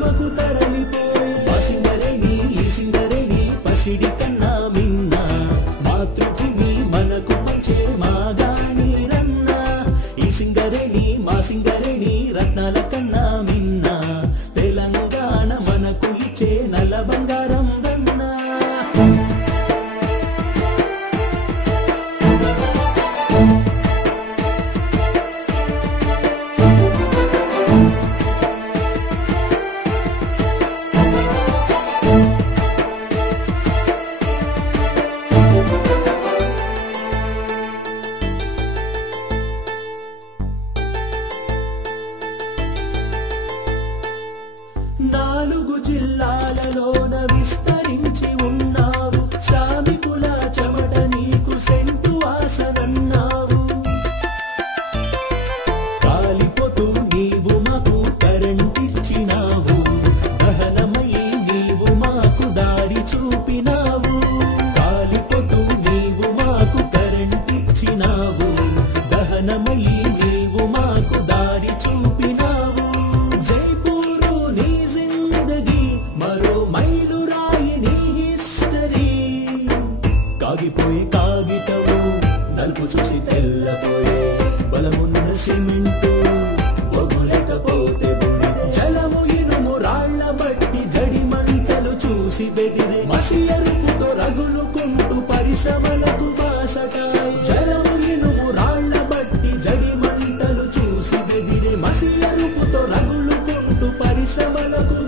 పరమకు తరలిపోయే మా సింగరేణి ఈ సింగరేణి పసిడి కన్నా మిన్న మాతృభూమి మనకు పంచే మాగాని రన్న ఈ సింగరేణి మా సింగరేణి రత్నాల కన్నా మిన్న తెలంగాణ మనకు ఇచ్చే నల్ల బంగారం రన్న నాలుగు జిల్లాలలోన విస్తరించి ఉన్నావు శ్రామికుల చెమట నీకు సెంటు వాసనన్నావు కాలిపోతూ నీవు మాకు కరెంటిచ్చినావు దహనమయ్యి నీవు మాకు దారి చూపినావు కాలిపోతూ నీవు మాకు కరెంటిచ్చినావు దహనమయ్యి నీవు మాకు దారి చూపినావు జైపూరు నీ జిందగీ మరో మైలురాయి నీ హిస్టరీ కాగిపోయి కాగితము నలుపు చూసి తెల్లపోయే బలమున్న సిమెంటు బొగ్గులేకపోతే బుడిద జలము ఇనుము రాళ్ల బట్టి జడి మంటలు చూసి బెదిరే మసి ఎరుపుతో రగులుకుంటూ పరిశ్రమలకు బాసటాయి జలము ఇనుము రాళ్ల బట్టి జడి మంటలు చూసి బెదిరే మసి ఎరుపుతో రగులుకుంటూ పరిశ్రమలకు